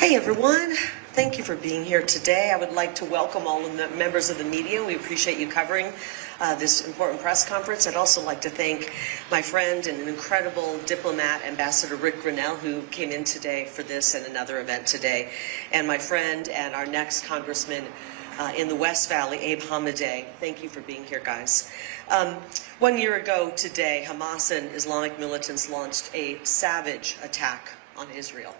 Hey everyone, thank you for being here today. I would like to welcome all of the members of the media. We appreciate you covering this important press conference. I'd also like to thank my friend and an incredible diplomat, Ambassador Rick Grennell, who came in today for this and another event today, and my friend and our next congressman in the West Valley, Abe Hamadeh. Thank you for being here, guys. 1 year ago today, Hamas and Islamic militants launched a savage attack on Israel,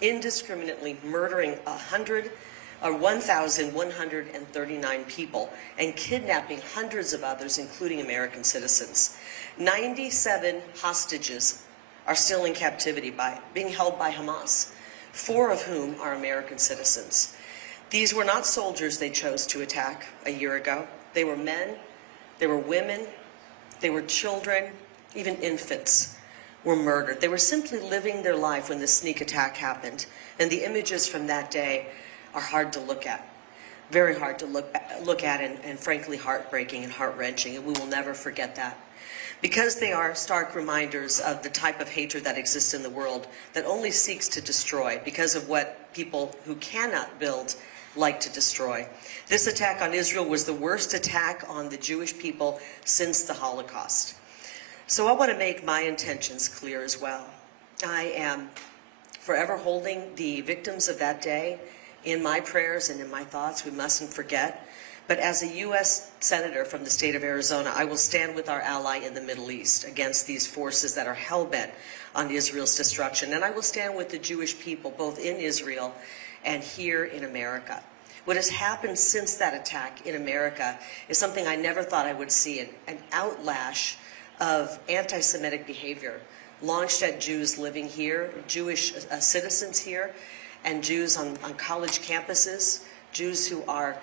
indiscriminately murdering 1,139 people and kidnapping hundreds of others, including American citizens. 97 hostages are still in captivity being held by Hamas, 4 of whom are American citizens. These were not soldiers they chose to attack a year ago. They were men, they were women, they were children, even infants were murdered. They were simply living their life when the sneak attack happened. And the images from that day are hard to look at, very hard to look at, and frankly heartbreaking and heart-wrenching, and we will never forget that. Because they are stark reminders of the type of hatred that exists in the world that only seeks to destroy because of what people who cannot build like to destroy. This attack on Israel was the worst attack on the Jewish people since the Holocaust. So I want to make my intentions clear as well. I am forever holding the victims of that day in my prayers and in my thoughts. We mustn't forget. But as a U.S. Senator from the state of Arizona, I will stand with our ally in the Middle East against these forces that are hell-bent on Israel's destruction. And I will stand with the Jewish people, both in Israel and here in America. What has happened since that attack in America is something I never thought I would see, an outlash of anti-Semitic behavior launched at Jews living here, Jewish citizens here, and Jews on college campuses, Jews who are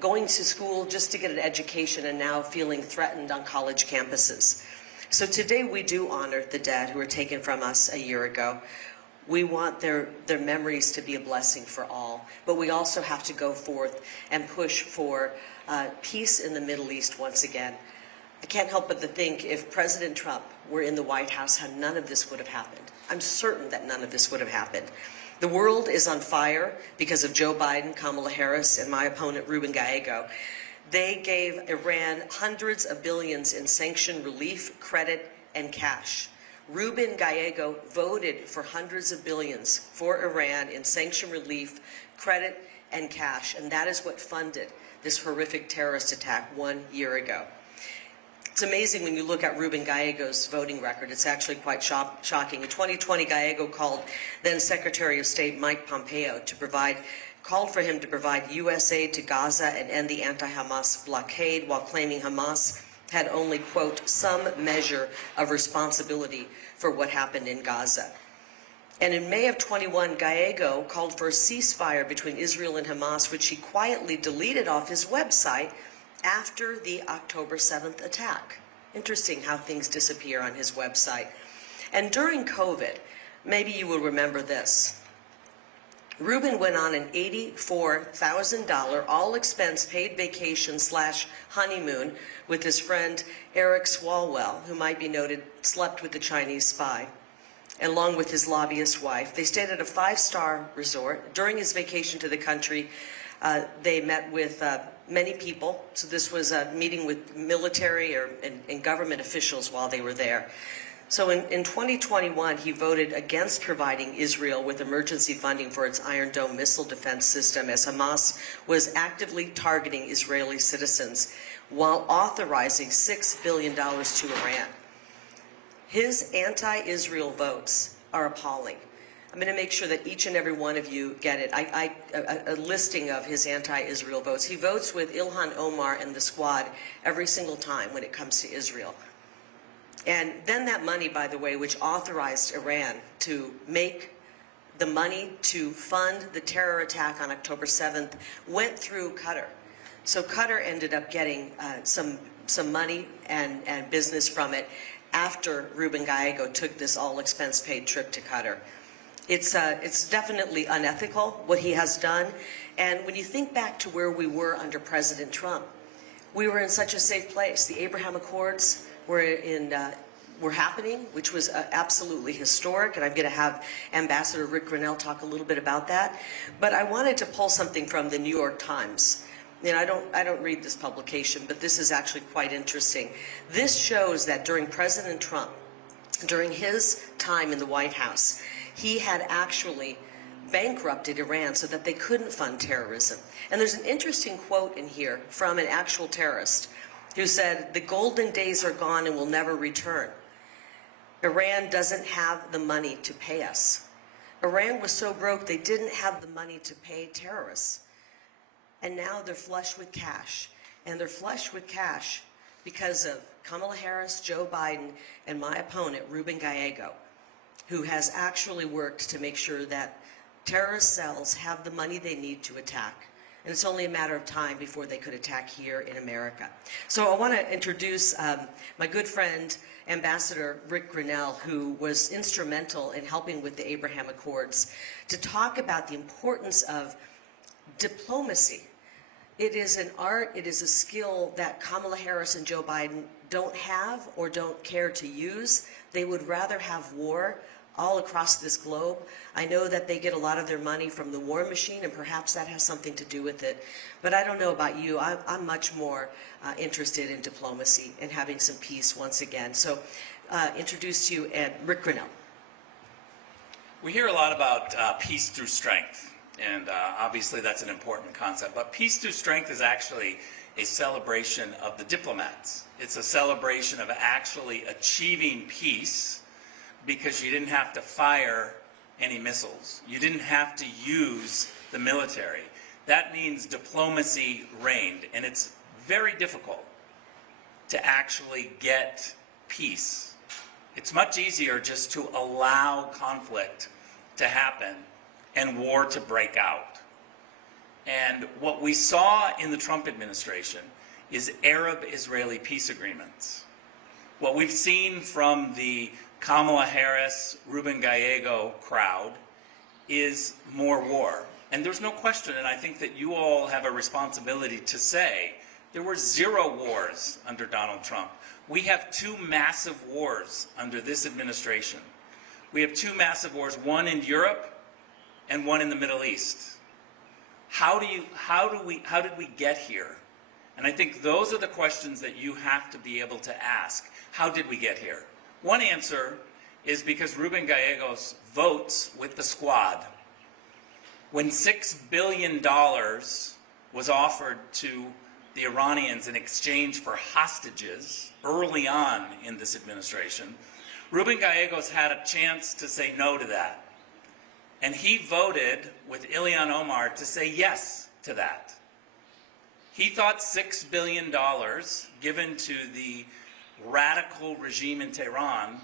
going to school just to get an education and now feeling threatened on college campuses. So today we do honor the dead who were taken from us a year ago. We want their memories to be a blessing for all, but we also have to go forth and push for peace in the Middle East once again. I can't help but to think if President Trump were in the White House, how none of this would have happened. I'm certain that none of this would have happened. The world is on fire because of Joe Biden, Kamala Harris, and my opponent, Ruben Gallego. They gave Iran hundreds of billions in sanction relief, credit, and cash. Ruben Gallego voted for hundreds of billions for Iran in sanction relief, credit, and cash, and that is what funded this horrific terrorist attack 1 year ago. It's amazing when you look at Ruben Gallego's voting record. It's actually quite shocking. In 2020, Gallego called then Secretary of State Mike Pompeo called for him to provide U.S. aid to Gaza and end the anti-Hamas blockade, while claiming Hamas had only, quote, some measure of responsibility for what happened in Gaza. And in May of 21, Gallego called for a ceasefire between Israel and Hamas, which he quietly deleted off his website after the October 7th attack. Interesting how things disappear on his website. And during COVID, maybe you will remember this. Ruben went on an $84,000 all-expense-paid vacation / honeymoon with his friend Eric Swalwell, who might be noted slept with the Chinese spy, along with his lobbyist wife. They stayed at a 5-star resort. During his vacation to the country, they met with many people. So this was a meeting with military and government officials while they were there. So in 2021, he voted against providing Israel with emergency funding for its Iron Dome missile defense system, as Hamas was actively targeting Israeli citizens while authorizing $6 billion to Iran. His anti-Israel votes are appalling. I'm going to make sure that each and every one of you get it. A listing of his anti-Israel votes. He votes with Ilhan Omar and the squad every single time when it comes to Israel. And then that money, by the way, which authorized Iran to make the money to fund the terror attack on October 7th, went through Qatar. So Qatar ended up getting some money and business from it after Ruben Gallego took this all-expense-paid trip to Qatar. It's definitely unethical what he has done. And when you think back to where we were under President Trump, we were in such a safe place. The Abraham Accords were in were happening, which was absolutely historic, and I'm going to have Ambassador Rick Grennell talk a little bit about that. But I wanted to pull something from the New York Times. And I don't read this publication, but this is actually quite interesting. This shows that during President Trump, during his time in the White House, he had actually bankrupted Iran so that they couldn't fund terrorism. And there's an interesting quote in here from an actual terrorist who said, "The golden days are gone and will never return. Iran doesn't have the money to pay us." Iran was so broke they didn't have the money to pay terrorists. And now they're flush with cash. And they're flush with cash because of Kamala Harris, Joe Biden, and my opponent, Ruben Gallego, who has actually worked to make sure that terrorist cells have the money they need to attack. And it's only a matter of time before they could attack here in America. So I want to introduce my good friend, Ambassador Rick Grennell, who was instrumental in helping with the Abraham Accords, to talk about the importance of diplomacy. It is an art, it is a skill that Kamala Harris and Joe Biden don't have or don't care to use. They would rather have war all across this globe. I know that they get a lot of their money from the war machine, and perhaps that has something to do with it. But I don't know about you. I'm much more interested in diplomacy and having some peace once again. So introduce to you Rick Grennell. We hear a lot about peace through strength. And obviously that's an important concept. But peace through strength is actually a celebration of the diplomats. It's a celebration of actually achieving peace because you didn't have to fire any missiles. You didn't have to use the military. That means diplomacy reigned. And it's very difficult to actually get peace. It's much easier just to allow conflict to happen and war to break out. And what we saw in the Trump administration is Arab-Israeli peace agreements. What we've seen from the Kamala Harris, Ruben Gallego crowd is more war. And there's no question, and I think that you all have a responsibility to say, there were 0 wars under Donald Trump. We have 2 massive wars under this administration. We have 2 massive wars, one in Europe and one in the Middle East. How did we get here? And I think those are the questions that you have to be able to ask. How did we get here? One answer is because Ruben Gallegos votes with the squad. When $6 billion was offered to the Iranians in exchange for hostages early on in this administration, Ruben Gallegos had a chance to say no to that. And he voted with Ilhan Omar to say yes to that. He thought $6 billion given to the radical regime in Tehran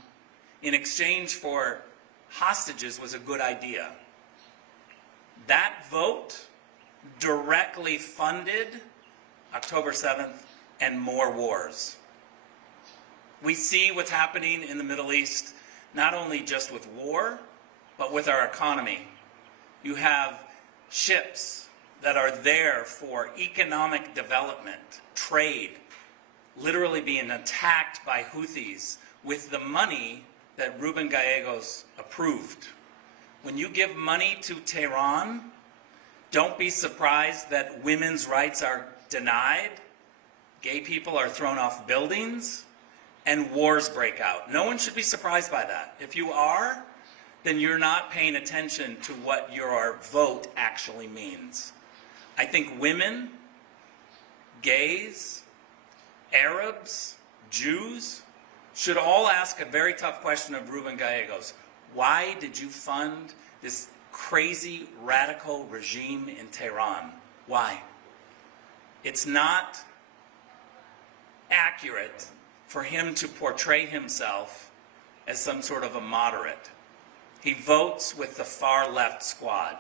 in exchange for hostages was a good idea. That vote directly funded October 7th and more wars. We see what's happening in the Middle East, not only just with war, but with our economy. You have ships that are there for economic development, trade, literally being attacked by Houthis with the money that Ruben Gallegos approved. When you give money to Tehran, don't be surprised that women's rights are denied, gay people are thrown off buildings, and wars break out. No one should be surprised by that. If you are, then you're not paying attention to what your vote actually means. I think women, gays, Arabs, Jews should all ask a very tough question of Ruben Gallegos. Why did you fund this crazy radical regime in Tehran? Why? It's not accurate for him to portray himself as some sort of a moderate. He votes with the far left squad.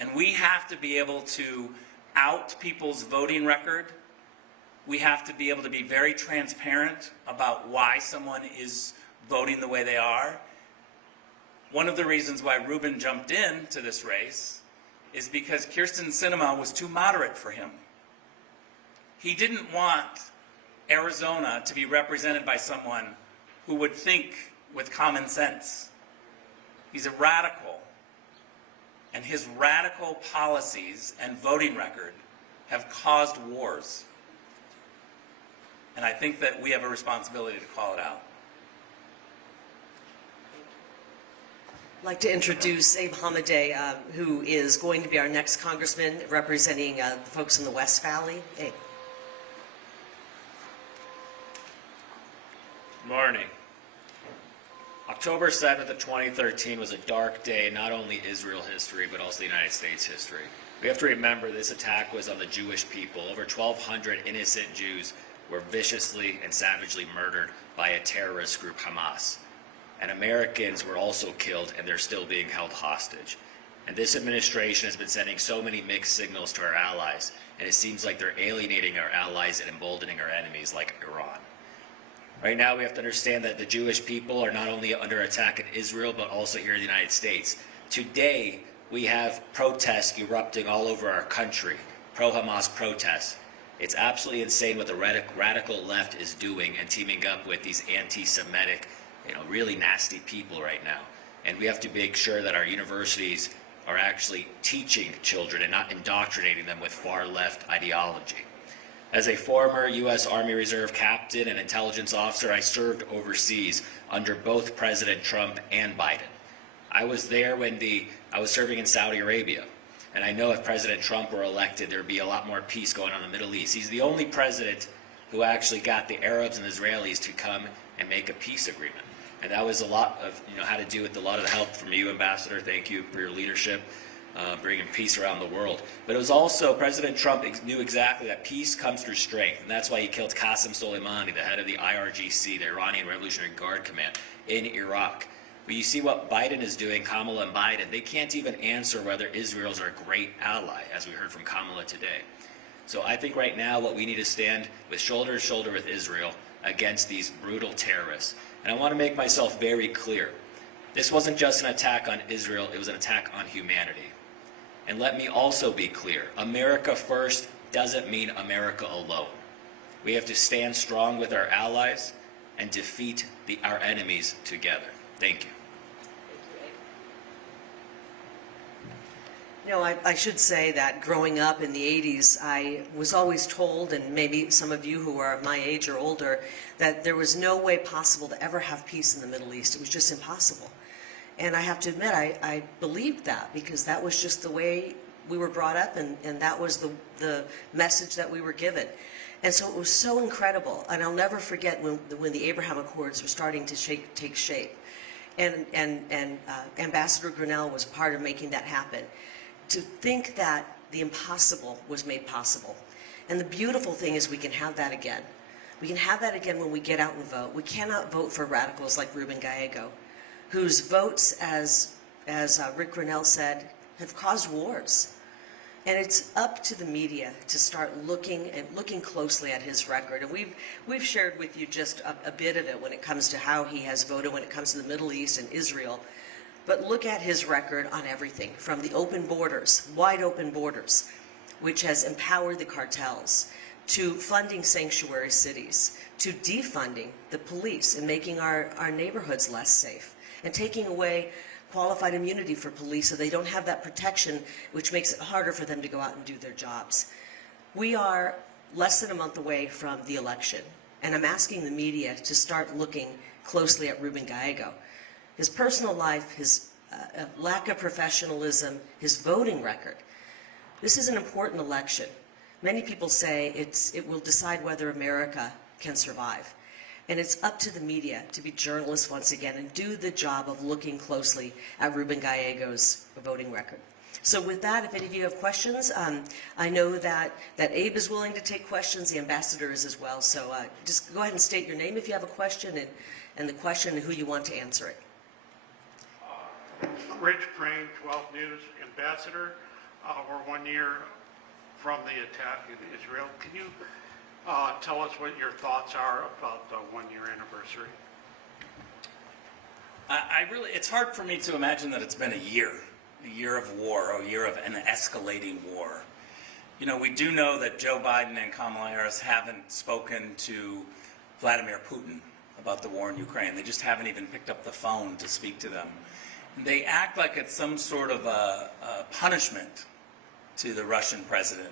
And we have to be able to out people's voting record. We have to be able to be very transparent about why someone is voting the way they are. One of the reasons why Ruben jumped into this race is because Kyrsten Sinema was too moderate for him. He didn't want Arizona to be represented by someone who would think with common sense. He's a radical, and his radical policies and voting record have caused wars. And I think that we have a responsibility to call it out. I'd like to introduce Abe Hamadeh, who is going to be our next congressman representing the folks in the West Valley. Abe. Good morning. October 7th of 2013 was a dark day in not only Israel history, but also the United States history. We have to remember this attack was on the Jewish people. Over 1,200 innocent Jews were viciously and savagely murdered by a terrorist group, Hamas. And Americans were also killed, and they're still being held hostage. And this administration has been sending so many mixed signals to our allies, and it seems like they're alienating our allies and emboldening our enemies like Iran. Right now, we have to understand that the Jewish people are not only under attack in Israel, but also here in the United States. Today, we have protests erupting all over our country, pro-Hamas protests. It's absolutely insane what the radical left is doing and teaming up with these anti-Semitic, really nasty people right now. And we have to make sure that our universities are actually teaching children and not indoctrinating them with far-left ideology. As a former U.S. Army Reserve captain and intelligence officer, I served overseas under both President Trump and Biden. I was there when I was serving in Saudi Arabia. And I know if President Trump were elected, there would be a lot more peace going on in the Middle East. He's the only president who actually got the Arabs and Israelis to come and make a peace agreement. And that was a lot of, had to do with a lot of the help from you, Ambassador. Thank you for your leadership, bringing peace around the world. But it was also, President Trump knew exactly that peace comes through strength. And that's why he killed Qasem Soleimani, the head of the IRGC, the Iranian Revolutionary Guard Command, in Iraq. But you see what Biden is doing, Kamala and Biden, they can't even answer whether Israel's our great ally, as we heard from Kamala today. So I think right now what we need to stand with shoulder to shoulder with Israel against these brutal terrorists. And I want to make myself very clear. This wasn't just an attack on Israel, it was an attack on humanity. And let me also be clear, America first doesn't mean America alone. We have to stand strong with our allies and defeat our enemies together. Thank you. I should say that growing up in the 80s, I was always told, and maybe some of you who are my age or older, that there was no way possible to ever have peace in the Middle East. It was just impossible. And I have to admit, I believed that because that was just the way we were brought up, and that was the message that we were given. And so it was so incredible. And I'll never forget when the Abraham Accords were starting to take shape. And Ambassador Grennell was part of making that happen. To think that the impossible was made possible. And the beautiful thing is we can have that again. We can have that again when we get out and vote. We cannot vote for radicals like Ruben Gallego, whose votes, as Rick Grennell said, have caused wars. And it's up to the media to start looking closely at his record. And we've shared with you just a bit of it when it comes to how he has voted when it comes to the Middle East and Israel. But look at his record on everything, from the open borders, wide open borders, which has empowered the cartels, to funding sanctuary cities, to defunding the police and making our neighborhoods less safe, and taking away qualified immunity for police so they don't have that protection, which makes it harder for them to go out and do their jobs. We are less than a month away from the election, and I'm asking the media to start looking closely at Ruben Gallego. His personal life, his lack of professionalism, his voting record. This is an important election. Many people say it will decide whether America can survive. And it's up to the media to be journalists once again and do the job of looking closely at Ruben Gallego's voting record. So with that, if any of you have questions, I know that Abe is willing to take questions, the ambassador is as well. So just go ahead and state your name if you have a question and the question and who you want to answer it. Rich Crane, 12 News Ambassador. We're 1 year from the attack in Israel. Can you tell us what your thoughts are about the 1 year anniversary? It's hard for me to imagine that it's been a year of war, a year of an escalating war. We do know that Joe Biden and Kamala Harris haven't spoken to Vladimir Putin about the war in Ukraine. They just haven't even picked up the phone to speak to them. They act like it's some sort of a punishment to the Russian president.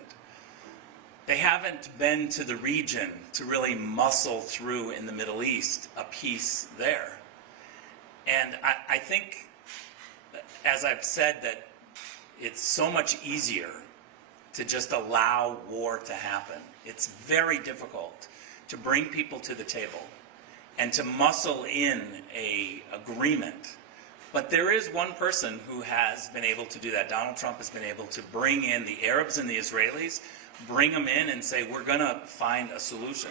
They haven't been to the region to really muscle through in the Middle East a peace there. And I think, as I've said, that it's so much easier to just allow war to happen. It's very difficult to bring people to the table and to muscle in an agreement. But there is one person who has been able to do that. Donald Trump has been able to bring in the Arabs and the Israelis, bring them in and say, we're going to find a solution.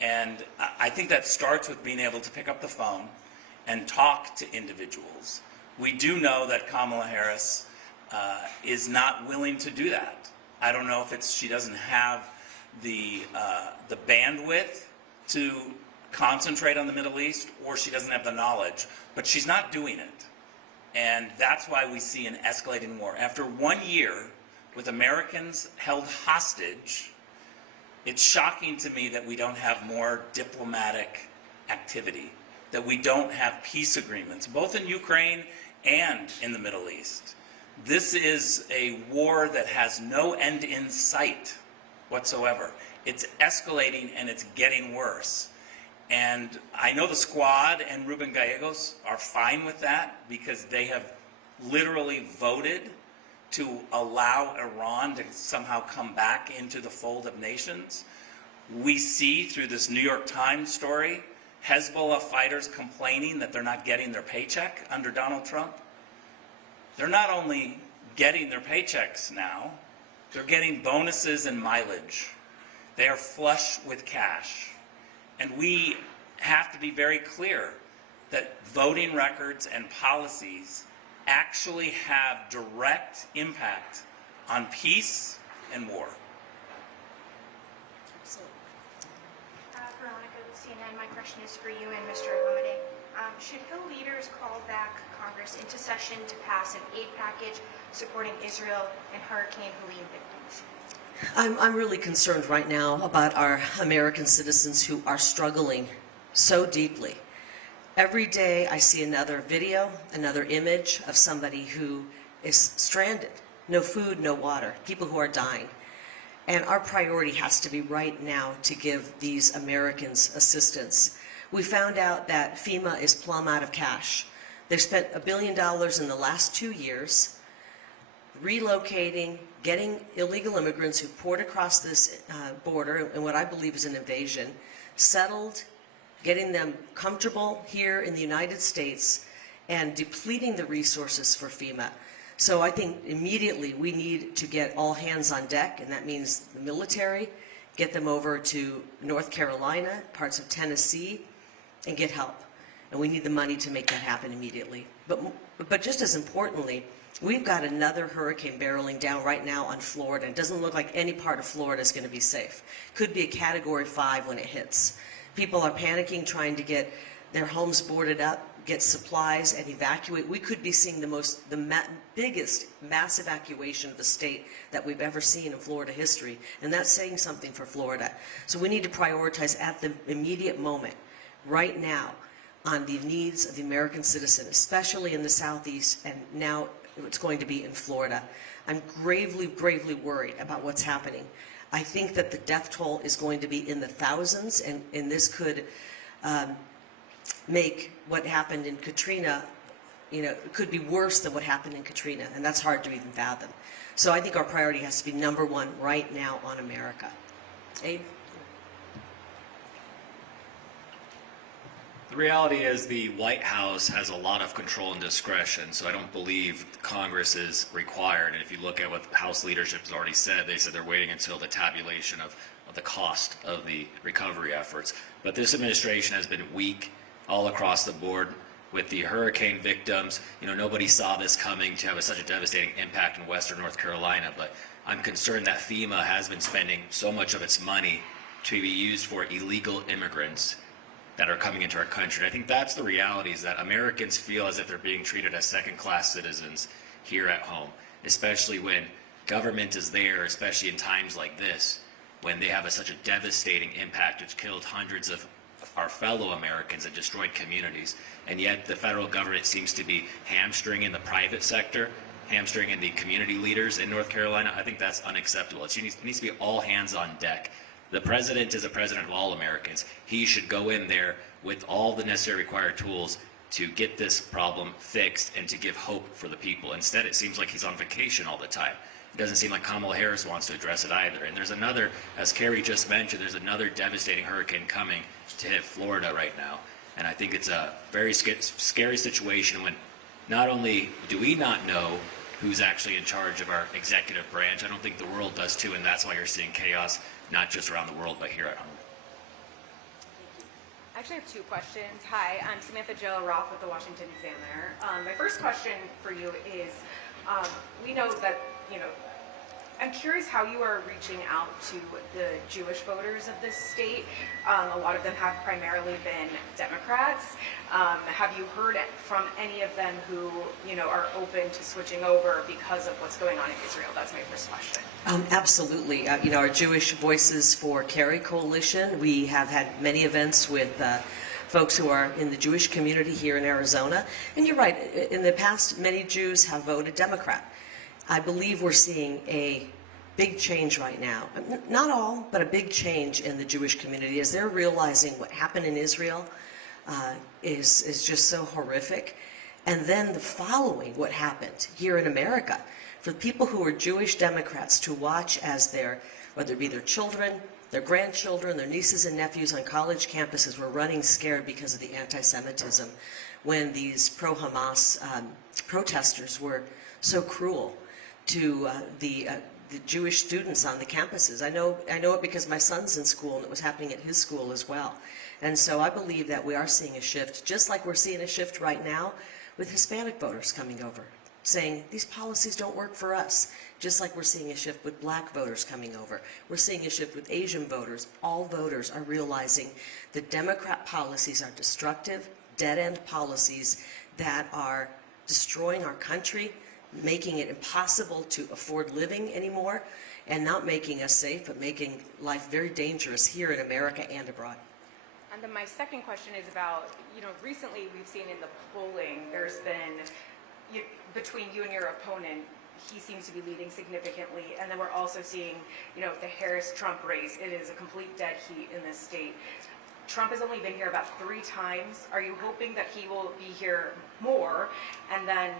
And I think that starts with being able to pick up the phone and talk to individuals. We do know that Kamala Harris is not willing to do that. I don't know if it's she doesn't have the bandwidth to concentrate on the Middle East, or she doesn't have the knowledge, but she's not doing it. And that's why we see an escalating war. After 1 year with Americans held hostage, it's shocking to me that we don't have more diplomatic activity, that we don't have peace agreements, both in Ukraine and in the Middle East. This is a war that has no end in sight whatsoever. It's escalating and it's getting worse. And I know the Squad and Ruben Gallegos are fine with that because they have literally voted to allow Iran to somehow come back into the fold of nations. We see through this New York Times story, Hezbollah fighters complaining that they're not getting their paycheck under Donald Trump. They're not only getting their paychecks now, they're getting bonuses and mileage. They are flush with cash. And we have to be very clear that voting records and policies actually have direct impact on peace and war. Veronica with CNN, my question is for you and Mr. Hamade. Should Hill leaders call back Congress into session to pass an aid package supporting Israel and Hurricane Helene victims? I'm really concerned right now about our American citizens who are struggling so deeply. Every day I see another video, another image of somebody who is stranded. No food, no water, people who are dying. And our priority has to be right now to give these Americans assistance. We found out that FEMA is plumb out of cash. They've spent $1 billion in the last 2 years relocating, getting illegal immigrants who poured across this border in what I believe is an invasion, settled, getting them comfortable here in the United States, and depleting the resources for FEMA. So I think immediately we need to get all hands on deck, and that means the military, get them over to North Carolina, parts of Tennessee, and get help. And we need the money to make that happen immediately. But just as importantly, we've got another hurricane barreling down right now on Florida. It doesn't look like any part of Florida is going to be safe. Could be a Category 5 when it hits. People are panicking, trying to get their homes boarded up, get supplies, and evacuate. We could be seeing the biggest mass evacuation of the state that we've ever seen in Florida history, and that's saying something for Florida. So we need to prioritize at the immediate moment, right now, on the needs of the American citizen, especially in the Southeast, and now it's going to be in Florida. I'm gravely, gravely worried about what's happening. I think that the death toll is going to be in the thousands, and this could make what happened in Katrina, it could be worse than what happened in Katrina, and that's hard to even fathom. So I think our priority has to be number one right now on America. Abe? The reality is the White House has a lot of control and discretion, so I don't believe Congress is required. And if you look at what House leadership has already said, they said they're waiting until the tabulation of the cost of the recovery efforts. But this administration has been weak all across the board with the hurricane victims. Nobody saw this coming to have such a devastating impact in Western North Carolina, but I'm concerned that FEMA has been spending so much of its money to be used for illegal immigrants that are coming into our country. And I think that's the reality, is that Americans feel as if they're being treated as second-class citizens here at home, especially when government is there, especially in times like this, when they have such a devastating impact, which killed hundreds of our fellow Americans and destroyed communities. And yet the federal government seems to be hamstringing the private sector, hamstringing the community leaders in North Carolina. I think that's unacceptable. It needs to be all hands on deck. The president is a president of all Americans. He should go in there with all the necessary required tools to get this problem fixed and to give hope for the people. Instead, it seems like he's on vacation all the time. It doesn't seem like Kamala Harris wants to address it either. And there's another, as Kari just mentioned, there's another devastating hurricane coming to hit Florida right now. And I think it's a very scary situation when not only do we not know who's actually in charge of our executive branch, I don't think the world does too, and that's why you're seeing chaos, not just around the world, but here at home. I actually have two questions. Hi, I'm Samantha Jo Roth with the Washington Examiner. My first question for you is, we know that, I'm curious how you are reaching out to the Jewish voters of this state. A lot of them have primarily been Democrats. Have you heard from any of them who, are open to switching over because of what's going on in Israel? That's my first question. Absolutely. Our Jewish Voices for Kari Coalition, we have had many events with folks who are in the Jewish community here in Arizona. And you're right, in the past, many Jews have voted Democrat. I believe we're seeing a big change right now. Not all, but a big change in the Jewish community as they're realizing what happened in Israel is just so horrific. And then the following, what happened here in America. For people who are Jewish Democrats to watch as whether it be their children, their grandchildren, their nieces and nephews on college campuses were running scared because of the anti-Semitism when these pro-Hamas protesters were so cruel to the Jewish students on the campuses. I know it because my son's in school and it was happening at his school as well. And so I believe that we are seeing a shift, just like we're seeing a shift right now with Hispanic voters coming over, saying these policies don't work for us, just like we're seeing a shift with black voters coming over. We're seeing a shift with Asian voters. All voters are realizing that Democrat policies are destructive, dead-end policies that are destroying our country, making it impossible to afford living anymore, and not making us safe, but making life very dangerous here in America and abroad. And then my second question is about, recently we've seen in the polling, there's been, between you and your opponent, he seems to be leading significantly. And then we're also seeing, the Harris-Trump race, it is a complete dead heat in this state. Trump has only been here about 3 times. Are you hoping that he will be here more? And then,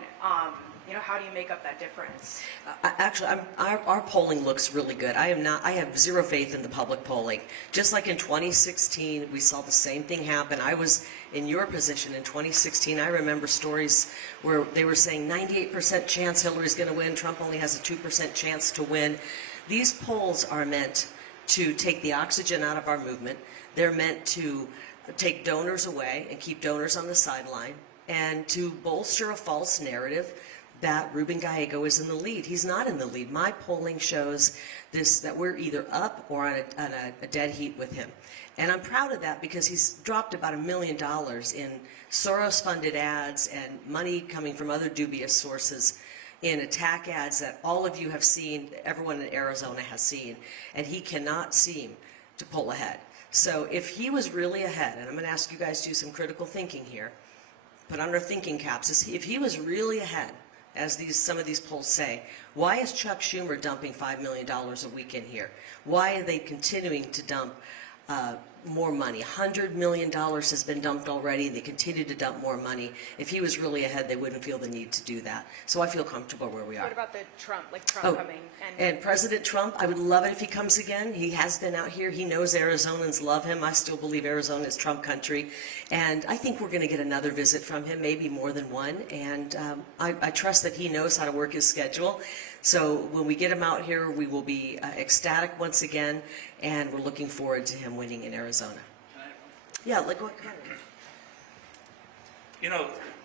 how do you make up that difference? Actually, our polling looks really good. I have zero faith in the public polling. Just like in 2016, we saw the same thing happen. I was in your position in 2016. I remember stories where they were saying 98% chance Hillary's going to win. Trump only has a 2% chance to win. These polls are meant to take the oxygen out of our movement. They're meant to take donors away and keep donors on the sideline and to bolster a false narrative that Ruben Gallego is in the lead. He's not in the lead. My polling shows that we're either up or on a dead heat with him. And I'm proud of that because he's dropped about $1 million in Soros-funded ads and money coming from other dubious sources in attack ads that all of you have seen, everyone in Arizona has seen, and he cannot seem to pull ahead. So if he was really ahead, and I'm going to ask you guys to do some critical thinking here, put on our thinking caps, if he was really ahead, as some of these polls say, why is Chuck Schumer dumping $5 million a week in here? Why are they continuing to dump more money? $100 million has been dumped already, and they continue to dump more money. If he was really ahead, they wouldn't feel the need to do that. So I feel comfortable where we are. What about the Trump coming? And President Trump, I would love it if he comes again. He has been out here. He knows Arizonans love him. I still believe Arizona is Trump country. And I think we're going to get another visit from him, maybe more than one. And I trust that he knows how to work his schedule. So when we get him out here, we will be ecstatic once again, and we're looking forward to him winning in Arizona. Yeah, go ahead.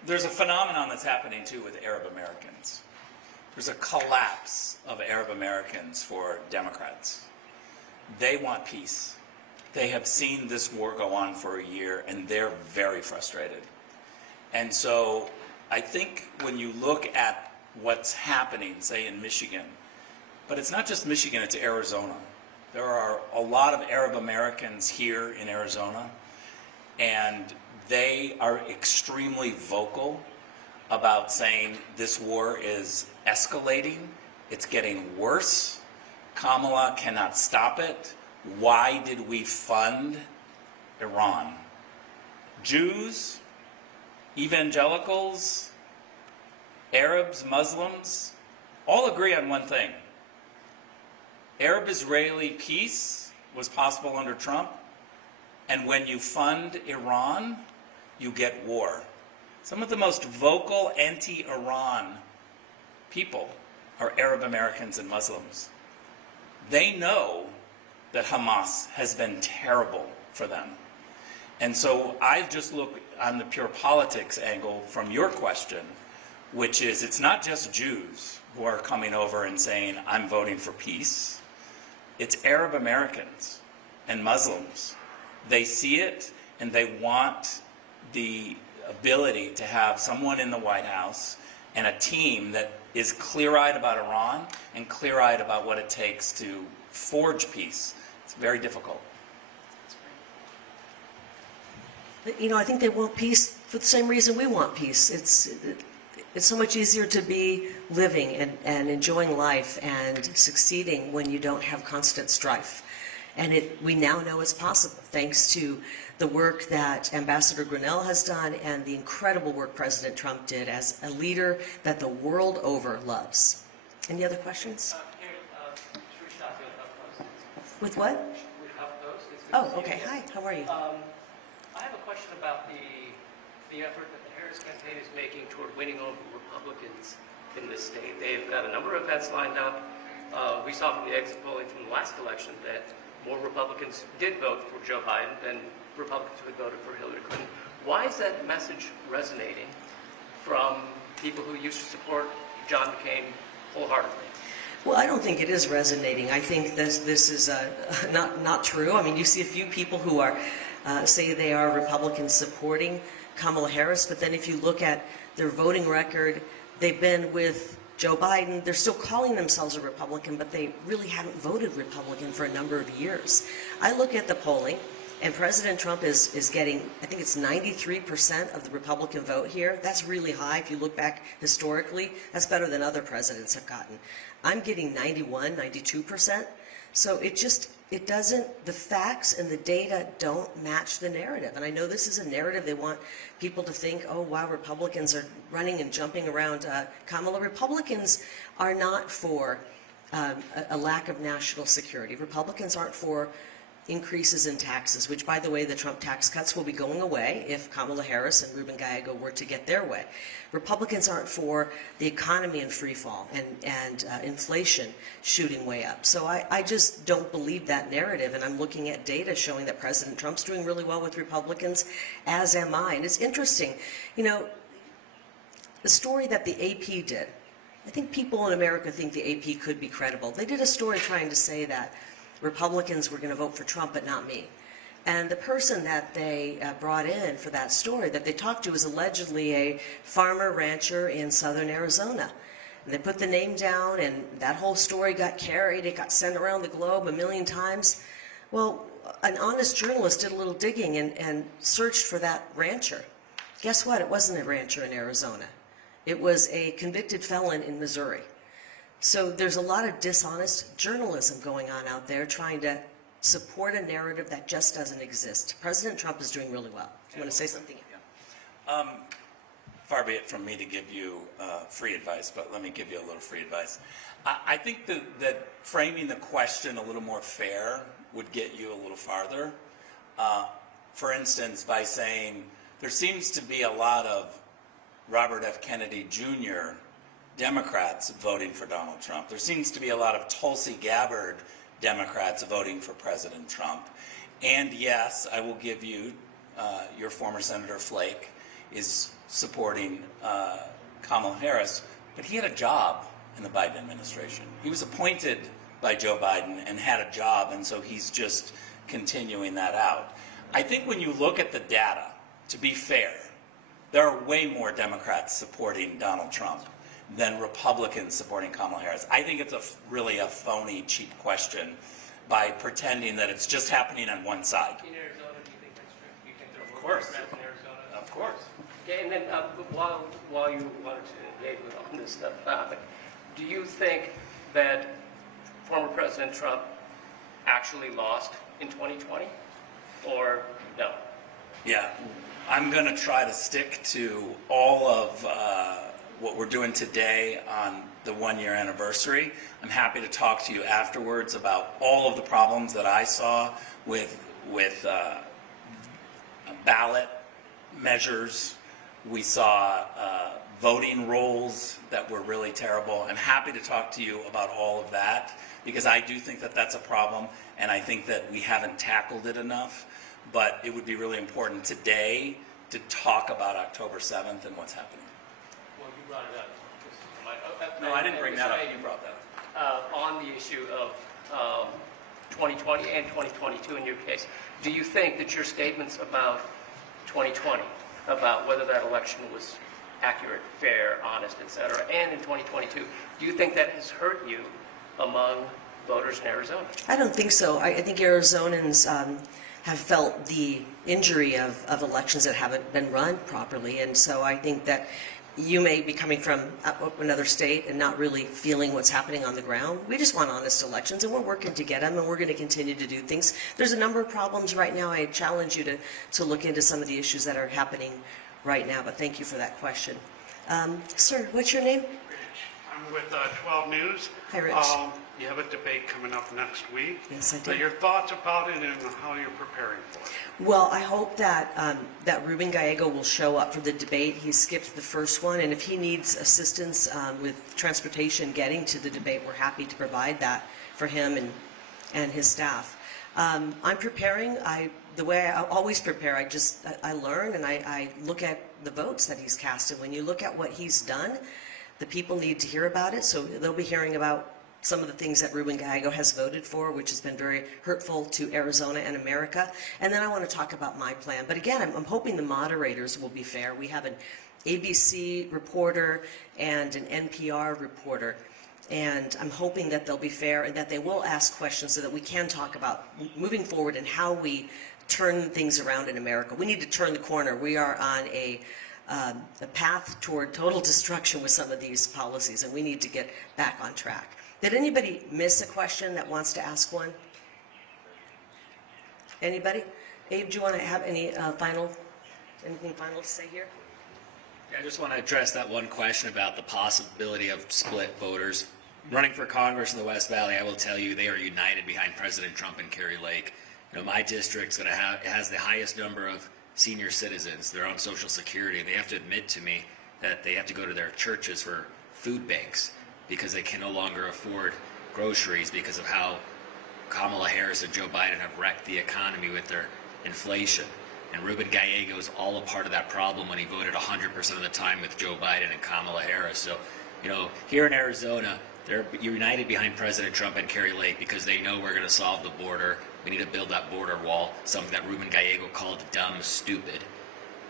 There's a phenomenon that's happening too with Arab Americans. There's a collapse of Arab Americans for Democrats. They want peace. They have seen this war go on for a year, and they're very frustrated. And so I think when you look at what's happening, say in Michigan, but it's not just Michigan, it's Arizona. There are a lot of Arab Americans here in Arizona, and they are extremely vocal about saying this war is escalating, it's getting worse, Kamala cannot stop it. Why did we fund Iran? Jews, evangelicals, Arabs, Muslims, all agree on one thing. Arab-Israeli peace was possible under Trump, and when you fund Iran, you get war. Some of the most vocal anti-Iran people are Arab Americans and Muslims. They know that Hamas has been terrible for them. And so I just look on the pure politics angle from your question, which is it's not just Jews who are coming over and saying, I'm voting for peace. It's Arab Americans and Muslims. They see it and they want the ability to have someone in the White House and a team that is clear-eyed about Iran and clear-eyed about what it takes to forge peace. It's very difficult. You know, I think they want peace for the same reason we want peace. It's so much easier to be living and enjoying life and succeeding when you don't have constant strife. And we now know it's possible, thanks to the work that Ambassador Grennell has done and the incredible work President Trump did as a leader that the world over loves. Any other questions? With what? With HuffPost. It's good Oh, to see you okay. again. Hi, how are you? I have a question about the effort that the Harris campaign is making toward winning over Republicans in this state. They've got a number of events lined up. We saw from the exit polling from the last election that more Republicans did vote for Joe Biden than Republicans who had voted for Hillary Clinton. Why is that message resonating from people who used to support John McCain wholeheartedly? Well, I don't think it is resonating. I think this is not true. I mean, you see a few people who are say they are Republicans supporting Kamala Harris, but then if you look at their voting record, they've been with Joe Biden. They're still calling themselves a Republican, but they really haven't voted Republican for a number of years. I look at the polling, and President Trump is getting, I think it's 93% of the Republican vote here. That's really high. If you look back historically, that's better than other presidents have gotten. I'm getting 91, 92%. So it doesn't, the facts and the data don't match the narrative. And I know this is a narrative they want people to think, oh, wow, Republicans are running and jumping around Kamala. Republicans are not for a lack of national security. Republicans aren't for increases in taxes, which, by the way, the Trump tax cuts will be going away if Kamala Harris and Ruben Gallego were to get their way. Republicans aren't for the economy in free fall and inflation shooting way up. So I just don't believe that narrative, and I'm looking at data showing that President Trump's doing really well with Republicans, as am I. And it's interesting, you know, the story that the AP did, I think people in America think the AP could be credible. They did a story trying to say that Republicans were going to vote for Trump, but not me. And the person that they brought in for that story that they talked to was allegedly a farmer rancher in southern Arizona. And they put the name down, and that whole story got carried. It got sent around the globe a million times. Well, an honest journalist did a little digging and searched for that rancher. Guess what? It wasn't a rancher in Arizona. It was a convicted felon in Missouri. So there's a lot of dishonest journalism going on out there trying to support a narrative that just doesn't exist. President Trump is doing really well. Do you want to say something? Yeah. Far be it from me to give you free advice, but let me give you a little free advice. I think that framing the question a little more fair would get you a little farther. For instance, by saying there seems to be a lot of Robert F. Kennedy Jr. Democrats voting for Donald Trump. There seems to be a lot of Tulsi Gabbard Democrats voting for President Trump. And yes, I will give you, your former Senator Flake is supporting Kamala Harris, but he had a job in the Biden administration. He was appointed by Joe Biden and had a job, and so he's just continuing that out. I think when you look at the data, to be fair, there are way more Democrats supporting Donald Trump than Republicans supporting Kamala Harris. I think it's really a phony, cheap question by pretending that it's just happening on one side. In Arizona, do you think that's true? Do you think there are more course. Democrats in Arizona? Of course. Okay, and then while you wanted to engage with on this stuff, do you think that former President Trump actually lost in 2020, or no? Yeah, I'm going to try to stick to all of what we're doing today on the one-year anniversary. I'm happy to talk to you afterwards about all of the problems that I saw with ballot measures. We saw voting rolls that were really terrible. I'm happy to talk to you about all of that because I do think that that's a problem, and I think that we haven't tackled it enough. But it would be really important today to talk about October 7th and what's happening. Well, you brought it up. No, I didn't bring that up. You brought that up. On the issue of 2020 and 2022 in your case, do you think that your statements about 2020, about whether that election was accurate, fair, honest, etc., and in 2022, do you think that has hurt you among voters in Arizona? I don't think so. I think Arizonans have felt the injury of elections that haven't been run properly. And so I think that you may be coming from another state and not really feeling what's happening on the ground. We just want honest elections, and we're working to get them, and we're going to continue to do things. There's a number of problems right now. I challenge you to look into some of the issues that are happening right now, but thank you for that question. Sir, what's your name? Rich, I'm with 12 News. Hi, Rich. You have a debate coming up next week. Yes, I do. Your thoughts about it and how you're preparing for it. Well, I hope that that Ruben Gallego will show up for the debate. He skipped the first one, and if he needs assistance with transportation getting to the debate, we're happy to provide that for him and his staff. I'm preparing. The way I always prepare, I learn and I look at the votes that he's cast. And when you look at what he's done, the people need to hear about it. So they'll be hearing about some of the things that Ruben Gallego has voted for, which has been very hurtful to Arizona and America. And then I want to talk about my plan. But again, I'm hoping the moderators will be fair. We have an ABC reporter and an NPR reporter. And I'm hoping that they'll be fair and that they will ask questions so that we can talk about moving forward and how we turn things around in America. We need to turn the corner. We are on a path toward total destruction with some of these policies, and we need to get back on track. Did anybody miss a question that wants to ask one? Anybody? Abe, do you want to have anything final to say here? Yeah, I just want to address that one question about the possibility of split voters. Running for Congress in the West Valley, I will tell you they are united behind President Trump and Kari Lake. You know, my district's it has the highest number of senior citizens. They're on Social Security. They have to admit to me that they have to go to their churches for food banks because they can no longer afford groceries because of how Kamala Harris and Joe Biden have wrecked the economy with their inflation. And Ruben Gallego is all a part of that problem when he voted 100% of the time with Joe Biden and Kamala Harris. So, you know, here in Arizona, they're united behind President Trump and Kari Lake because they know we're going to solve the border. We need to build that border wall, something that Ruben Gallego called dumb, stupid.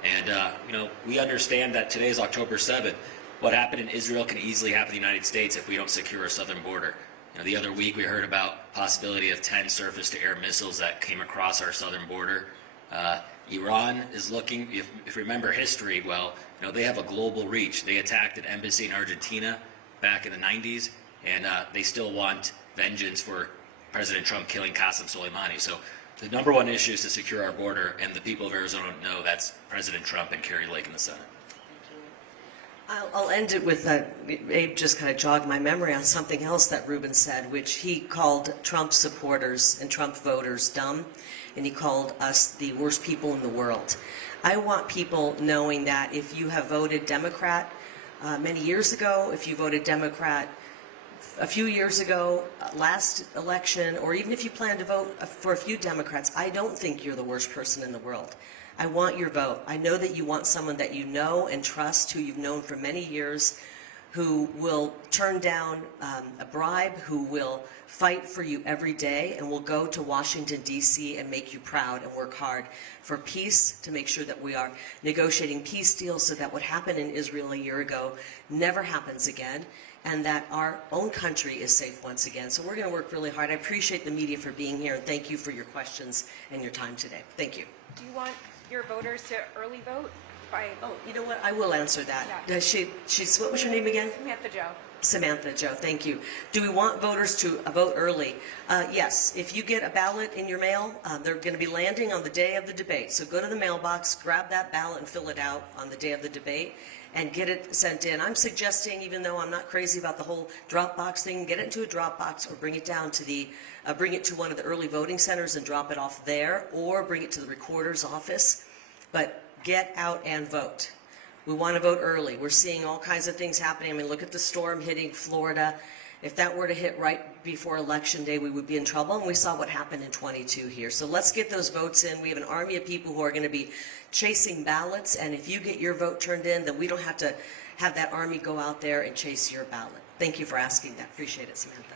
And, you know, we understand that today is October 7th. What happened in Israel can easily happen in the United States if we don't secure our southern border. You know, the other week we heard about possibility of 10 surface-to-air missiles that came across our southern border. Iran is looking, if you remember history, well, you know, they have a global reach. They attacked an embassy in Argentina back in the 90s, and they still want vengeance for President Trump killing Qasem Soleimani. So the number one issue is to secure our border, and the people of Arizona know that's President Trump and Kari Lake in the Senate. I'll end it with Abe just kind of jogged my memory on something else that Ruben said, which he called Trump supporters and Trump voters dumb, and he called us the worst people in the world. I want people knowing that if you have voted Democrat many years ago, if you voted Democrat a few years ago, last election, or even if you plan to vote for a few Democrats, I don't think you're the worst person in the world. I want your vote. I know that you want someone that you know and trust, who you've known for many years, who will turn down a bribe, who will fight for you every day, and will go to Washington, D.C. and make you proud and work hard for peace, to make sure that we are negotiating peace deals so that what happened in Israel a year ago never happens again, and that our own country is safe once again. So we're going to work really hard. I appreciate the media for being here, and thank you for your questions and your time today. Thank you. Do you want your voters to early vote by Oh, you know what? I will answer that. Yeah. She's, what was your name again? Samantha Joe? Samantha Joe, thank you. Do we want voters to vote early? Yes. If you get a ballot in your mail, they're going to be landing on the day of the debate. So go to the mailbox, grab that ballot and fill it out on the day of the debate and get it sent in. I'm suggesting, even though I'm not crazy about the whole Dropbox thing, get it into a Dropbox or bring it down to bring it to one of the early voting centers and drop it off there, or bring it to the recorder's office. But get out and vote. We want to vote early. We're seeing all kinds of things happening. I mean, look at the storm hitting Florida. If that were to hit right before Election Day, we would be in trouble. And we saw what happened in 22 here. So let's get those votes in. We have an army of people who are going to be chasing ballots. And if you get your vote turned in, then we don't have to have that army go out there and chase your ballot. Thank you for asking that. Appreciate it, Samantha.